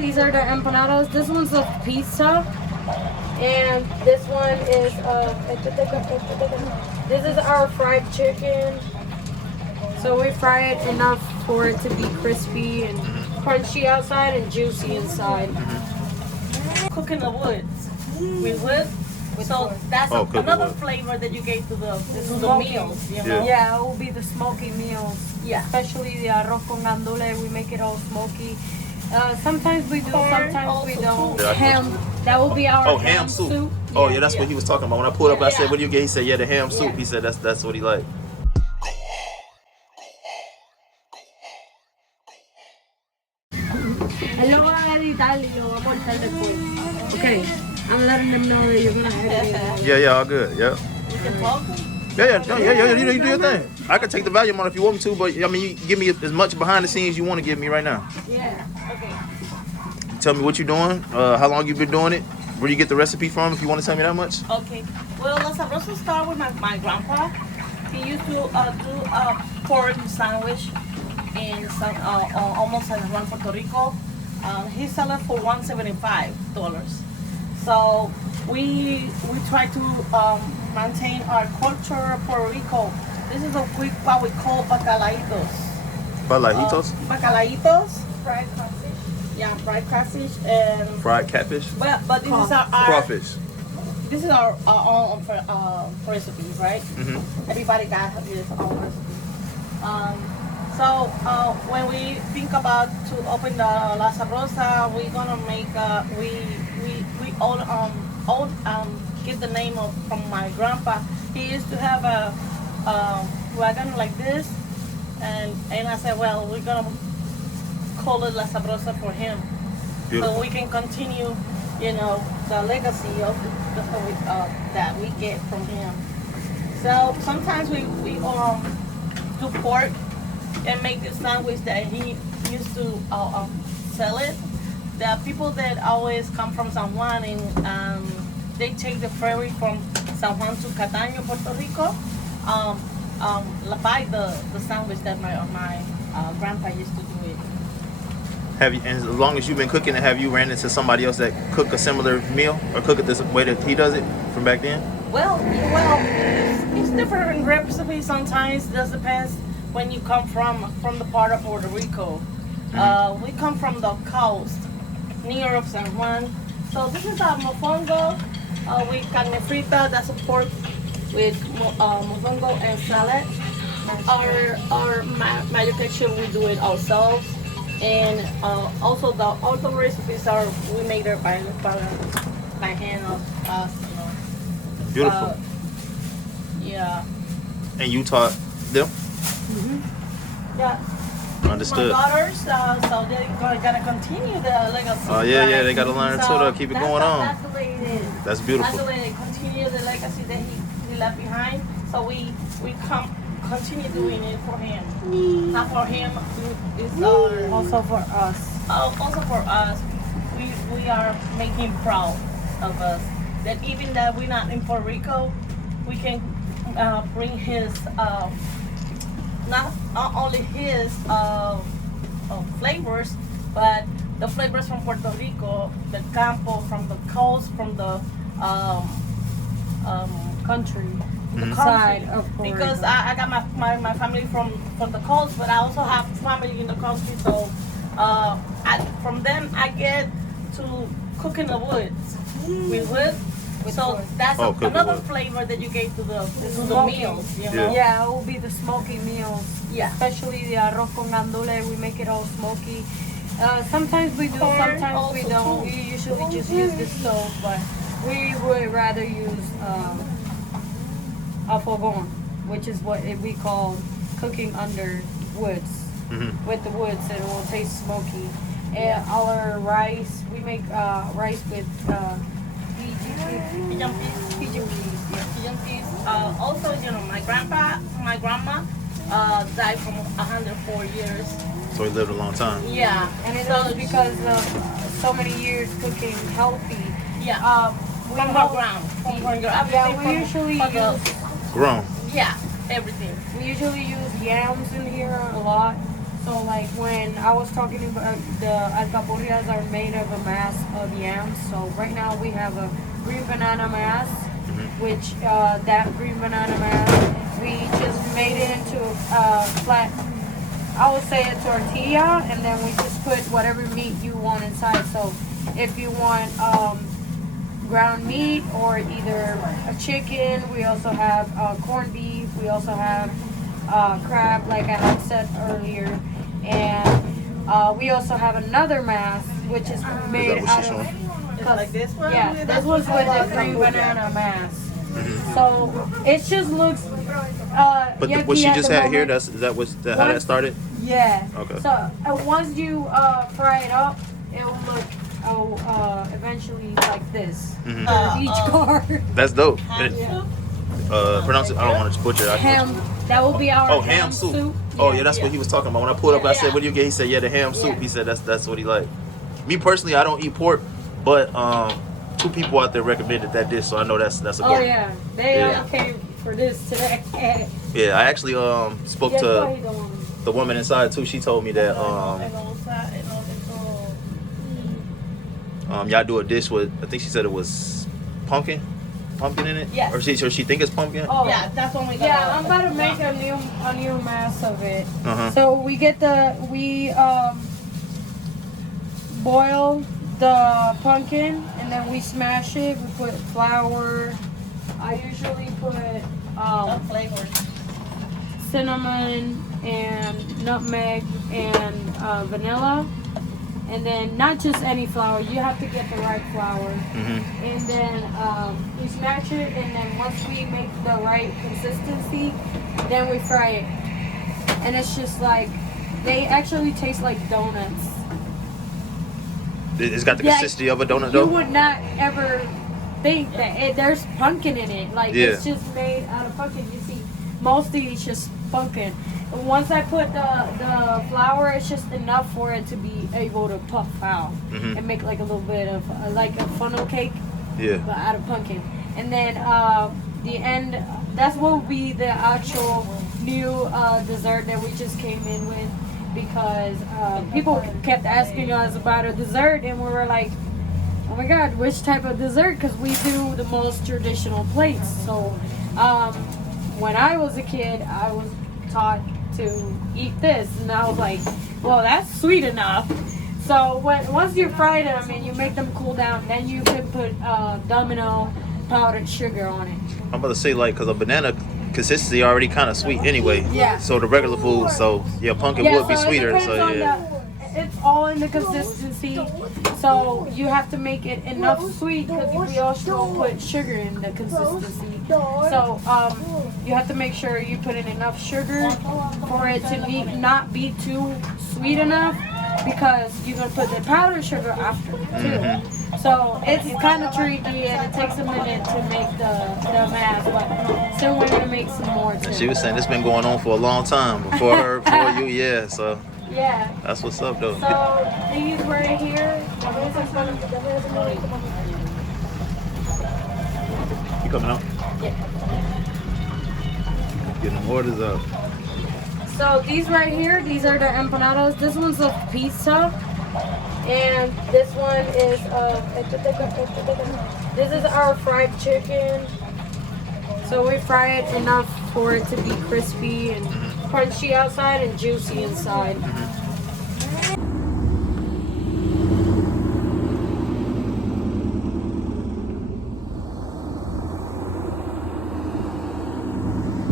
These are the empanadas. This one's a pizza. And this one is this is our fried chicken. So we fry it enough for it to be crispy and crunchy outside and juicy inside. Cook in the woods with wood. So that's another flavor that you gave to the meals, you know? Yeah, it will be the smoky meals. Yeah. Especially the arroz con gandules, we make it all smoky. Sometimes we do, Corn sometimes we don't. Yeah, Ham, that will be our ham soup. Yeah, that's what he was talking about. When I pulled up, I said, "What do you get?" He said, "Yeah, the ham soup." He said, "That's what he liked." Okay, I'm letting them know that you're gonna have it. Yeah, all good. Yeah. Yeah. You do your thing. I can take the volume on if you want me to, but I mean, you give me as much behind the scenes you want to give me right now. Yeah. Okay. Tell me what you're doing. How long you've been doing it. Where do you get the recipe from? If you want to tell me that much. Okay. Well, let's also start with my grandpa. He used to do a pork sandwich in some almost around Puerto Rico. He sell it for $175. So we try to maintain our culture of Puerto Rico. This is what we call bacalaitos. Bacalaitos? Bacalaitos. Fried crawfish. Yeah, fried catfish and Fried catfish? but this is our crawfish. This is our own recipes, right? Mm-hmm. Everybody got his own recipe. So when we think about to open the La Sabrosa, we're gonna make we all get the name from my grandpa. He used to have a wagon like this, and I said, well, we're gonna call it La Sabrosa for him. Beautiful. So we can continue, you know, the legacy of that we get from him. So sometimes we do pork and make this sandwich that he used to sell it. There are people that always come from San Juan and they take the ferry from San Juan to Cataño, Puerto Rico, buy the sandwich that my grandpa used to do it. Have you, and as long as you've been cooking it, have you ran into somebody else that cook a similar meal or cook it this way that he does it from back then? Well, it's different recipes sometimes. It just depends when you come from the part of Puerto Rico. We come from the coast, near San Juan. So this is our mofongo with carne frita. That's a pork with mofongo and salad. Our mayo ketchup, we do it ourselves. And also all the recipes are we made it by hand of us, you know. Beautiful. Yeah. And you taught them? Mm-hmm. Yeah. Understood. My daughters, so they're gonna continue the legacy. Oh yeah, they gotta learn too to keep it going on. That's the way it is. That's beautiful. That's the way they continue the legacy that he left behind. So we continue doing it for him. Not for him, it's Also for us. also for us. We are making proud of us. That even that we're not in Puerto Rico, we can bring his not only his flavors, but the flavors from Puerto Rico, the campo, from the coast, from the Country. the Side country. of Puerto Because Rico. I got my family from the coast, but I also have family in the country. So from them I get to cook in the woods with wood. So that's another flavor that you gave to the meals, you know? Yeah, it will be the smoky meals. Yeah. Especially the arroz con gandules, we make it all smoky. Sometimes we do, Corn sometimes we also don't. too. We usually just use the stove, but we would rather use a fogon, which is what we call cooking under woods. Mm-hmm. With the woods, and it will taste smoky. And our rice, we make rice with Pigeon peas. Also, you know, my grandma died from 104 years. So he lived a long time. Yeah, and it was because of so many years cooking healthy. Yeah. From her ground. Yeah, we usually use Grown. Yeah, everything. we usually use yams in here a lot. So like when I was talking about the alcapurrias are made of a mass of yams. So right now we have a green banana mass, which that green banana mass we just made it into a flat. I would say a tortilla, and then we just put whatever meat you want inside. So if you want ground meat or either a chicken, we also have corned beef. We also have crab, like I had said earlier, and we also have another mass which is made what out she's of. Like this one? Yeah, this was with the green banana mass. So it just looks. But yucky what she at just the had here, moment. how that started? Yeah. Okay. So once you fry it up, it will look eventually like this. Each car. That's dope. Ham Yeah. soup? Pronounce it. I don't want to butcher it. Ham. That will be our Ham soup. Oh yeah, that's what he was talking about. When I pulled up, I said, "What do you get?" He said, "Yeah, the ham soup." Yeah. He said, "That's what he liked." Me personally, I don't eat pork, but 2 people out there recommended that dish, so I know that's a good. Oh yeah, they Yeah. came for this today. Yeah, I actually spoke Guess what to he don't want? the woman inside too. She told me that y'all do a dish with, I think she said it was pumpkin in it. Yes. Or she think it's pumpkin. Oh Yeah, that's when we got. yeah, I'm about to make a new mass of it. Uh-huh. So we boil the pumpkin and then we smash it. We put flour. I usually put flavors. cinnamon and nutmeg and vanilla. And then not just any flour, you have to get the right flour. And then we smash it, and then once we make the right consistency, then we fry it. And it's just like, they actually taste like donuts. It's got the consistency of a donut You though. would not ever think that there's pumpkin in it. Like it's just made out of pumpkin. You see, mostly it's just pumpkin. Once I put the flour, it's just enough for it to be able to puff out and make like a little bit of like a funnel cake, but out of pumpkin. And then the end, that's what will be the actual new dessert that we just came in with, because people kept asking us about a dessert, and we were like, oh my god, which type of dessert? Because we do the most traditional plates. So when I was a kid, I was taught to eat this, and I was like, well, that's sweet enough. So once you fry them and you make them cool down, then you can put domino powdered sugar on it. I'm about to say, like, because a banana consistency already kind of sweet anyway. Yeah. So the regular food, so yeah, pumpkin would be so sweeter. It So depends on yeah. it's all in the consistency. So you have to make it enough sweet, because we also put sugar in the consistency. So you have to make sure you put in enough sugar for it to not be too sweet enough, because you're gonna put the powdered sugar after too. So it's kind of tricky, and it takes a minute to make the mass, but still we're gonna make some more too. And she was saying it's been going on for a long time before her, before you. Yeah. So Yeah. that's what's up though. So these right here. You coming out? Yeah. Getting them orders up. So these right here, these are the empanadas. This one's of pizza, and this one is this is our fried chicken. So we fry it enough for it to be crispy and crunchy outside and juicy inside.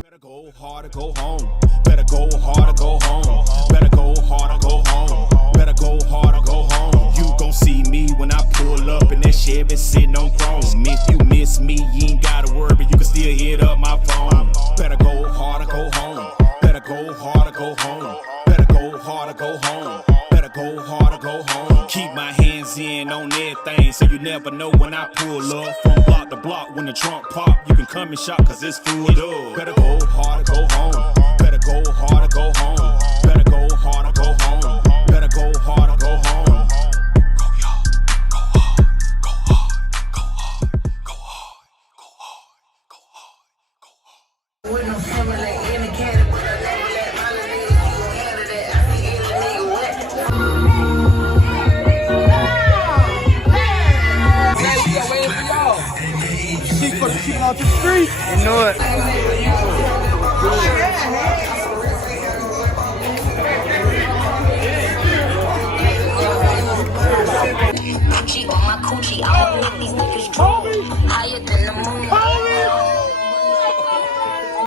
Better go hard or go home. Better go hard or go home. Better go hard or go home. Better go hard or go home. You gon' see me when I pull up and that Chevy sitting on chrome. If you miss me, you ain't gotta worry, but you can still hit up my phone. Better go hard or go home. Better go hard or go home. Better go hard or go home. Better go hard or go home. Keep my hands in on everything, so you never know when I pull up. From block to block, when the trunk pop, you can come and shop, cause it's full up. Better go hard or go home. Better go hard or go home. Better go hard or go home. Better go hard or go home. Go y'all, go hard, go hard, go hard, go hard, go hard, go hard, go hard. With no formula in the can, but I never let my niggas handle that. I can get it keeping on to the streets. You know it. Gucci on my coochie, I'ma make these niggas drop higher than the moon.